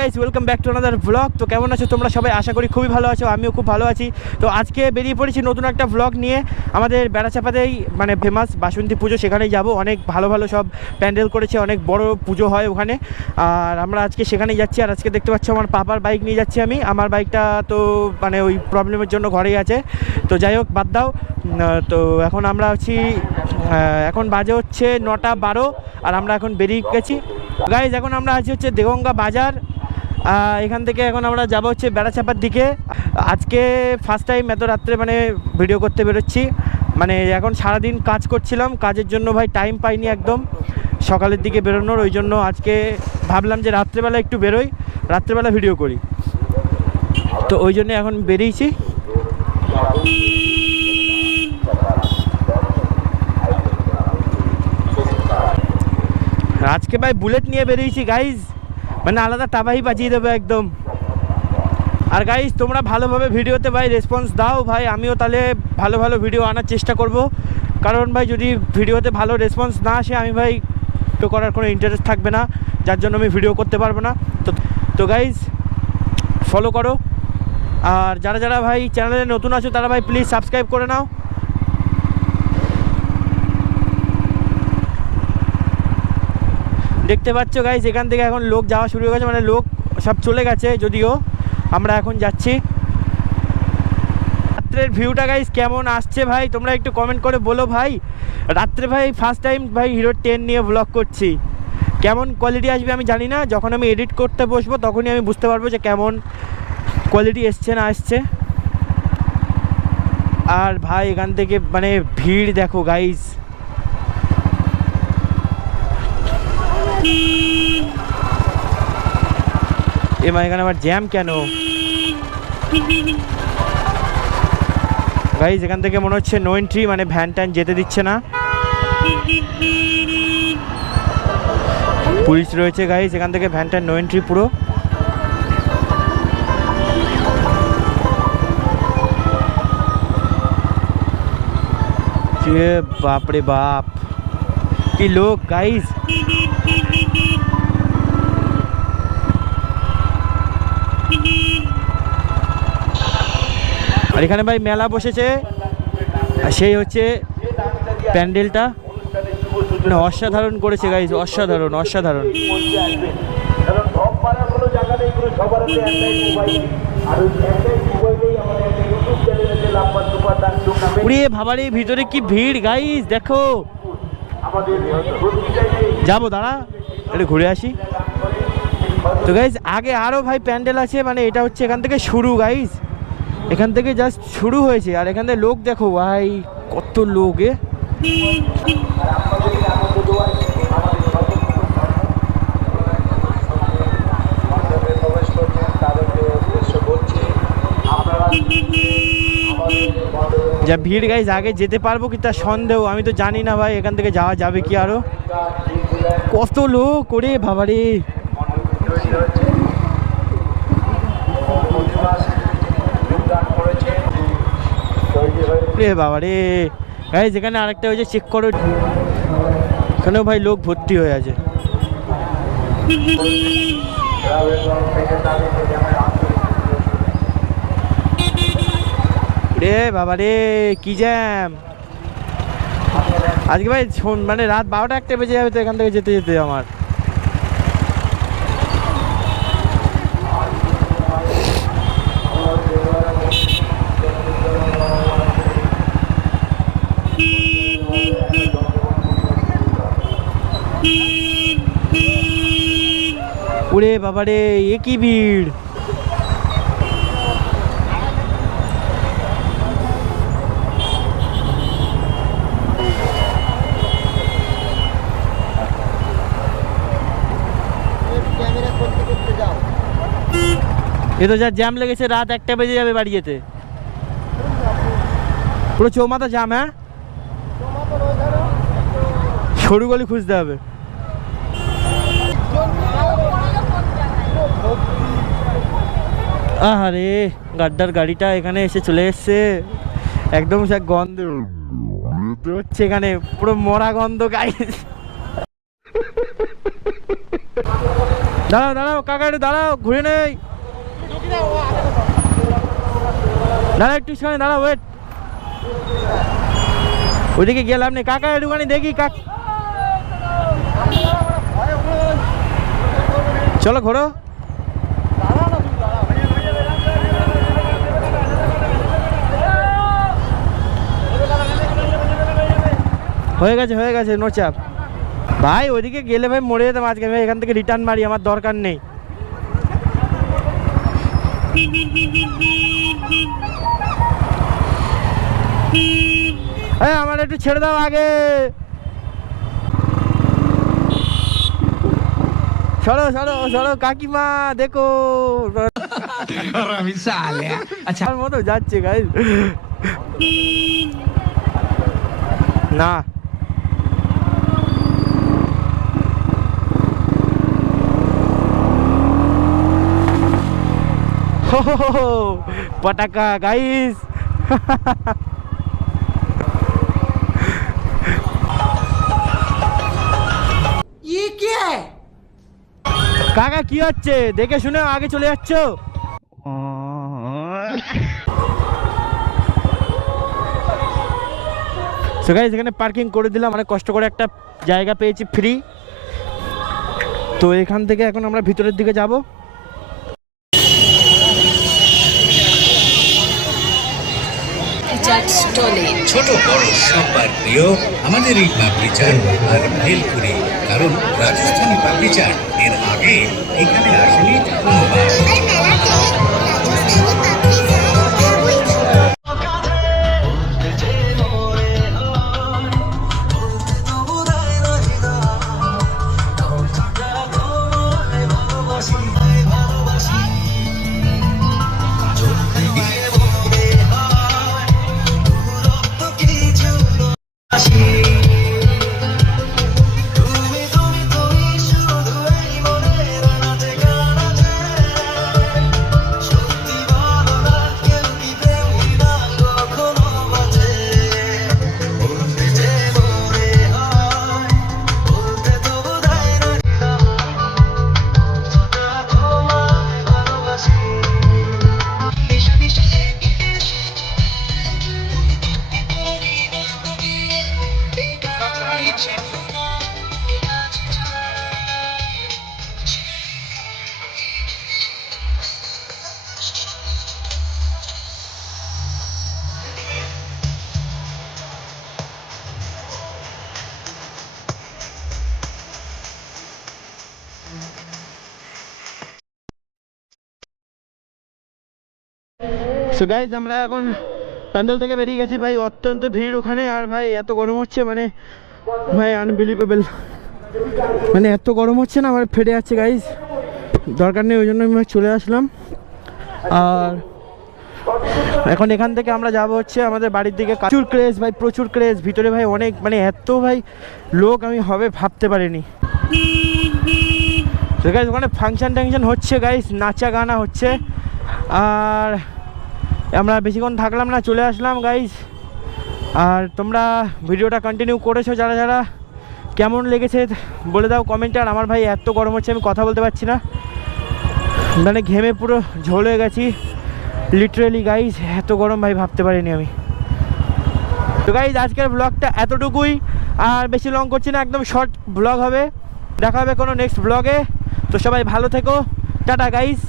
Guys, welcome back to another blog. তো কেমন আছো তোমরা সবাই? আশা করি খুবই ভালো আছো, আমিও খুব ভালো আছি। তো আজকে বেরিয়ে পড়েছি নতুন একটা ব্লগ নিয়ে। আমাদের বেড়াচাপাতেই মানে ফেমাস বাসন্তী পুজো, সেখানেই যাব। অনেক ভালো ভালো সব প্যান্ডেল করেছে, অনেক বড় পুজো হয় ওখানে। আর আমরা আজকে সেখানেই যাচ্ছি। আর আজকে দেখতে পাচ্ছ আমার পাপার বাইক নিয়ে যাচ্ছি আমি। আমার বাইকটা তো মানে ওই প্রবলেমের জন্য ঘরেই আছে। তো যাই হোক, বাদ দাও। তো এখন আমরা আছি, এখন বাজে হচ্ছে 9:12 আর আমরা এখন বেরিয়ে গেছি গাইজ। এখন আমরা আছি হচ্ছে দেগঙ্গা বাজার। এখান থেকে এখন আমরা যাবো হচ্ছে বেড়াচাপার দিকে। আজকে ফার্স্ট টাইম এত রাত্রে মানে ভিডিও করতে বেরোচ্ছি। মানে এখন সারাদিন কাজ করছিলাম, কাজের জন্য ভাই টাইম পাইনি একদম সকালের দিকে বেরোনোর। ওই জন্য আজকে ভাবলাম যে রাত্রেবেলা একটু বেরোই, রাত্রেবেলা ভিডিও করি। তো ওই জন্য এখন বেরিয়েছি। আজকে ভাই বুলেট নিয়ে বেরিয়েছি গাইজ, মানে আলাদা তাবাহি বাজিয়ে দেবে একদম। আর গাইজ তোমরা ভালোভাবে ভিডিওতে ভাই রেসপন্স দাও ভাই, আমিও তাহলে ভালো ভালো ভিডিও আনার চেষ্টা করব। কারণ ভাই যদি ভিডিওতে ভালো রেসপন্স না আসে, আমি ভাই তো করার কোনো ইন্টারেস্ট থাকবে না, যার জন্য আমি ভিডিও করতে পারবো না। তো গাইজ ফলো করো। আর যারা যারা ভাই চ্যানেলে নতুন আছো তারা ভাই প্লিজ সাবস্ক্রাইব করে নাও। দেখতে পাচ্ছ গাইজ এখান থেকে এখন লোক যাওয়া শুরু হয়ে গেছে, মানে লোক সব চলে গেছে, যদিও আমরা এখন যাচ্ছি। রাত্রের ভিউটা গাইজ কেমন আসছে ভাই তোমরা একটু কমেন্ট করে বলো ভাই। রাত্রে ভাই ফার্স্ট টাইম ভাই হিরো 10 নিয়ে ব্লগ করছি। কেমন কোয়ালিটি আসবে আমি জানি না, যখন আমি এডিট করতে বসবো তখনই আমি বুঝতে পারবো যে কেমন কোয়ালিটি এসছে না আসছে। আর ভাই এখান থেকে মানে ভিড় দেখো গাইজ। এবার এখানে আবার জ্যাম কেন গাইজ? এখান থেকে মনে হচ্ছে নো এন্ট্রি, মানে ভ্যান ট্যান যেতে দিচ্ছে না, পুলিশ রয়েছে গাইজ। এখান থেকে ভ্যান ট্যান নো এন্ট্রি পুরো। বাপরে বাপ কি লোক গাইজ। আর এখানে ভাই মেলা বসেছে, আর সেই হচ্ছে প্যান্ডেলটা মানে অসাধারণ করেছে গাইজ, অসাধারণ অসাধারণ। উড়িয়ে ভাবারে ভিতরে কি ভিড় গাইজ দেখো। যাবো দাঁড়া একটু ঘুরে আসি। তো গাইজ আগে আরও ভাই প্যান্ডেল আছে, মানে এটা হচ্ছে এখান থেকে শুরু গাইজ, এখান থেকে জাস্ট শুরু হয়েছে। আর এখান থেকে লোক দেখো ভাই কত লোক। যা ভিড় গাইজ, আগে যেতে পারবো কি তার সন্দেহ। আমি তো জানি না ভাই এখান থেকে যাওয়া যাবে কি, আরো কত লোক করে ভাবারে। বাবারে গাইজ এখানে আরেকটা হয়েছে চেক করো, এখানেও ভাই লোক ভর্তি হয়ে আছে। রে বাবারে কি জ্যাম আজকে ভাই, মানে রাত 12টা-1টা বেজে যাবে তো এখান থেকে যেতে যেতে আমার। ওরে বাবারে এ কি ভিড়। এ তো যা জ্যাম লেগেছে, রাত 1টা বেজে যাবে বাড়ি যেতে, পুরো চৌমাথা জ্যাম। হ্যাঁ সরু গলি খুঁজতে হবে। আরে গাড্ডার গাড়িটা এখানে এসে চলে এসছে, একদম সে গন্ধ হচ্ছে এখানে, পুরো মরা গন্ধ গাইস। দাঁড়াও দাঁড়াও কাকা, একটু দাঁড়াও, ঘুরে নেই, দাঁড়াও একটু সময় দাঁড়াও, ওয়েট। ওইদিকে গেলাম নেই কাকা, একটুখানি দেখি কাক, চলো ঘোরো। হয়ে গেছে নো চাপ ভাই। ওইদিকে গেলে ভাই মরে যেতাম আজকে, ভাই এখান থেকে রিটার্ন মারি, আমার দরকার নেই। হ্যাঁ আমার একটু ছেড়ে দাও আগে, সরো সরো সরো কাকিমা, দেখো আচ্ছা আমার মতো যাচ্ছে গাইস না। पटाखा गाइस ये क्या है? কাকা কি হচ্ছে দেখে শুনে আগে চলে যাচ্ছ। সো গাইস এখানে পার্কিং করে দিলাম, অনেক কষ্ট করে একটা জায়গা পেয়েছি ফ্রি। তো এখান থেকে এখন আমরা ভিতরের দিকে যাব। ছোট বড় সবার প্রিয় আমাদের এই পাপড়ি চাট আর ভেলপুরি, কারণ রাজস্থানী পাপড়ি চাট এর আগে এখানে আসেনি কোনোবার। সো গাইজ আমরা এখন প্যান্ডেল থেকে বেরিয়ে গেছি ভাই, অত্যন্ত ভিড় ওখানে। আর ভাই এত গরম হচ্ছে, মানে ভাই আনবিলিভেবল, মানে এত গরম হচ্ছে না, আমার ফেটে যাচ্ছে গাইজ। দরকার নেই, ওই জন্য আমি চলে আসলাম। আর এখন এখান থেকে আমরা যাব হচ্ছে আমাদের বাড়ির দিকে। প্রচুর ক্রেজ ভাই, প্রচুর ক্রেজ ভিতরে ভাই, অনেক মানে এত ভাই লোক আমি হবে ভাবতে পারিনি। তো গাইজ ওখানে ফাংশন ট্যাংশন হচ্ছে গাইজ, নাচা গানা হচ্ছে। আর আমরা বেশিক্ষণ থাকলাম না, চলে আসলাম গাইজ। আর তোমরা ভিডিওটা কন্টিনিউ করেছো যারা যারা, কেমন লেগেছে বলে দাও কমেন্টে। আর আমার ভাই এত গরম হচ্ছে আমি কথা বলতে পারছি না, মানে ঘেমে পুরো ঝোল হয়ে গেছি লিটারেলি গাইজ, এত গরম ভাই ভাবতে পারিনি আমি। তো গাইজ আজকের ব্লগটা এতটুকুই, আর বেশি লং করছি না, একদম শর্ট ব্লগ হবে। দেখা হবে কোনো নেক্সট ব্লগে। তো সবাই ভালো থেকো, টাটা গাইজ।